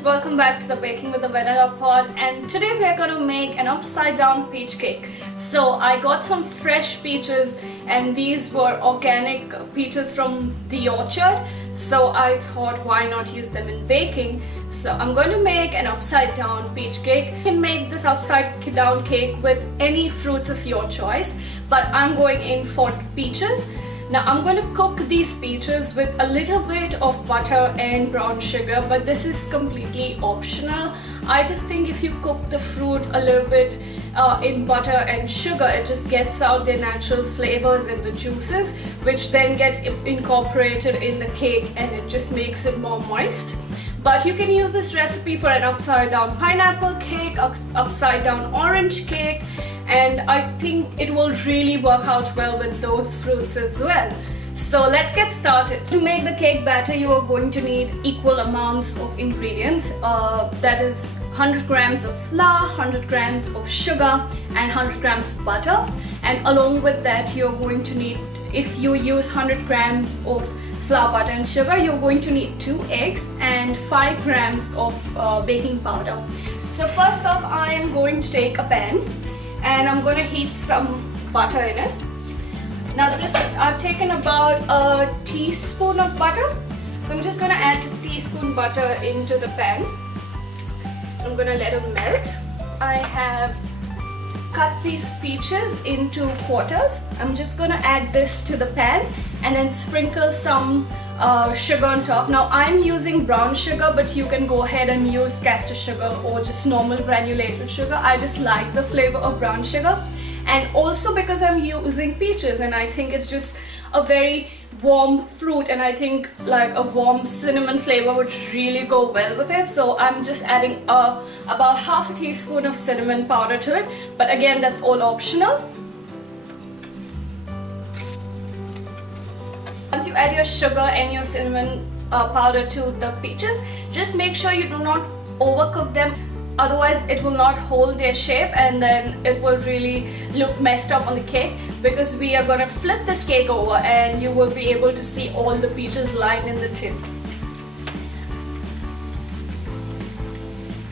friends, welcome back to the Baking with the Vanilla Pod, and today we are going to make an upside down peach cake. So I got some fresh peaches and these were organic peaches from the orchard, so I thought why not use them in baking. So I'm going to make an upside down peach cake. You can make this upside down cake with any fruits of your choice, but I'm going in for peaches. Now I'm going to cook these peaches with a little bit of butter and brown sugar, but this is completely optional. I just think if you cook the fruit a little bit in butter and sugar, it just gets out their natural flavors and the juices, which then get incorporated in the cake and it just makes it more moist. But you can use this recipe for an upside down pineapple cake, upside down orange cake, and I think it will really work out well with those fruits as well. So let's get started. To make the cake batter, you are going to need equal amounts of ingredients. That is 100 grams of flour, 100 grams of sugar, and 100 grams of butter. And along with that, you're going to need, if you use 100 grams of flour, butter and sugar, you're going to need 2 eggs and 5 grams of baking powder. So first off, I am going to take a pan and I'm going to heat some butter in it. Now this, I've taken about a teaspoon of butter, so I'm just going to add a teaspoon butter into the pan. I'm going to let it melt. I have cut these peaches into quarters. I'm just going to add this to the pan and then sprinkle some sugar on top. Now I'm using brown sugar, but you can go ahead and use caster sugar or just normal granulated sugar. I just like the flavor of brown sugar, and also because I'm using peaches and I think it's just a very warm fruit, and I think like a warm cinnamon flavor would really go well with it. So I'm just adding about half a teaspoon of cinnamon powder to it, but again that's all optional. Once you add your sugar and your cinnamon powder to the peaches, just make sure you do not overcook them, otherwise it will not hold their shape and then it will really look messed up on the cake, because we are going to flip this cake over and you will be able to see all the peaches lying in the tin.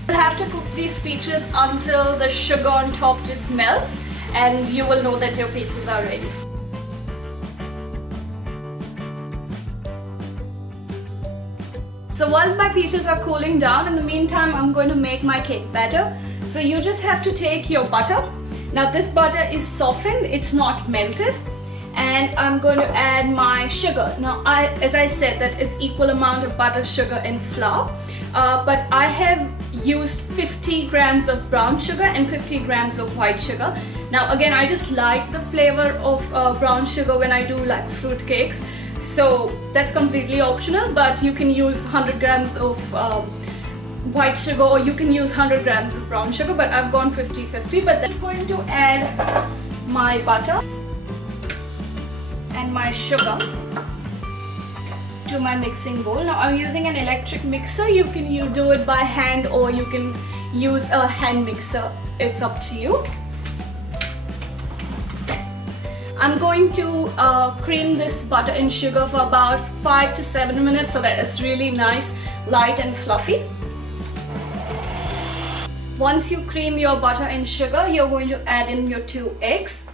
You'll have to cook these peaches until the sugar on top just melts and you will know that your peaches are ready. So while my peaches are cooling down, in the meantime I'm going to make my cake batter. So you just have to take your butter. Now this butter is softened, it's not melted, and I'm going to add my sugar. Now as I said that it's equal amount of butter, sugar and flour, but I have used 50 grams of brown sugar and 50 grams of white sugar. Now again, I just like the flavor of brown sugar when I do like fruit cakes, so that's completely optional, but you can use 100 grams of white sugar or you can use 100 grams of brown sugar, but I've gone 50-50. But that's going to add my butter and my sugar to my mixing bowl. Now I'm using an electric mixer. You can do it by hand or you can use a hand mixer. It's up to you. I'm going to cream this butter and sugar for about 5 to 7 minutes so that it's really nice, light and fluffy. Once you cream your butter and sugar, you're going to add in your 2 eggs.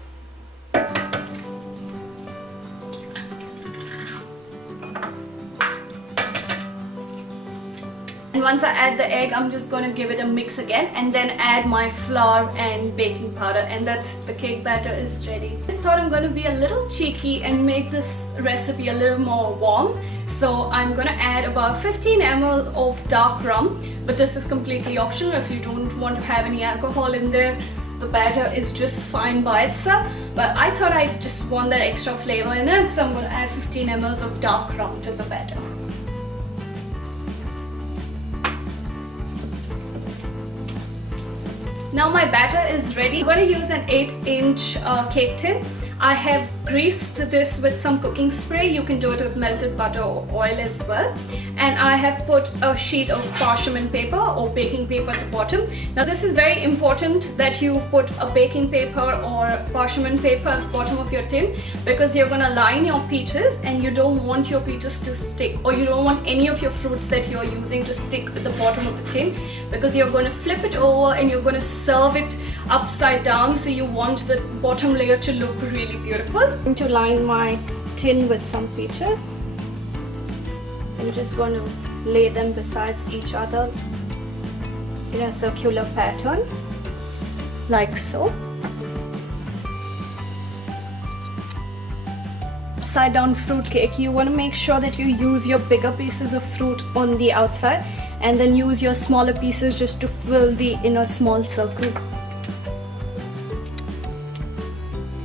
And once I add the egg, I'm just going to give it a mix again and then add my flour and baking powder, and that's the cake batter is ready. I just thought I'm going to be a little cheeky and make this recipe a little more warm. So I'm going to add about 15 ml of dark rum, but this is completely optional. If you don't want to have any alcohol in there, the batter is just fine by itself, but I thought I just want that extra flavor in it, so I'm going to add 15 ml of dark rum to the batter. Now my batter is ready. I'm going to use an 8-inch cake tin. I have greased this with some cooking spray. You can do it with melted butter or oil as well. And I have put a sheet of parchment paper or baking paper at the bottom. Now this is very important that you put a baking paper or parchment paper at the bottom of your tin, because you're gonna line your peaches and you don't want your peaches to stick, or you don't want any of your fruits that you're using to stick at the bottom of the tin, because you're going to flip it over and you're going to serve it upside down. So you want the bottom layer to look really beautiful. I'm going to line my tin with some peaches. I'm just going to lay them besides each other in a circular pattern, like so. Upside down fruit cake, you want to make sure that you use your bigger pieces of fruit on the outside and then use your smaller pieces just to fill the inner small circle.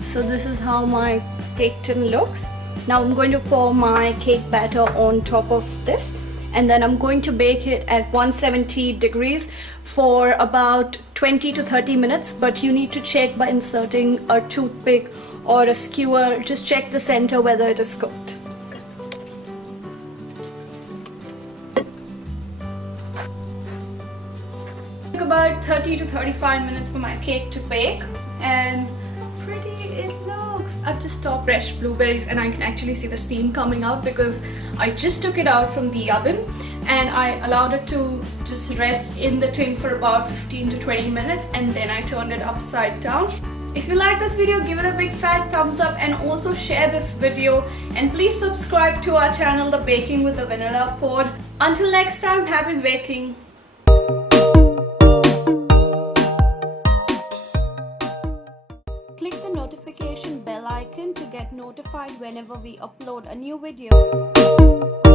So this is how my cake tin looks. Now I'm going to pour my cake batter on top of this, and then I'm going to bake it at 170 degrees for about 20 to 30 minutes, but you need to check by inserting a toothpick or a skewer. Just check the center whether it is cooked. It took about 30 to 35 minutes for my cake to bake, and pretty it looks. I've just topped fresh blueberries and I can actually see the steam coming out because I just took it out from the oven and I allowed it to just rest in the tin for about 15 to 20 minutes, and then I turned it upside down. If you like this video, give it a big fat thumbs up and also share this video, and please subscribe to our channel, The Baking with the Vanilla Pod. Until next time, happy baking! Click the notification bell icon to get notified whenever we upload a new video.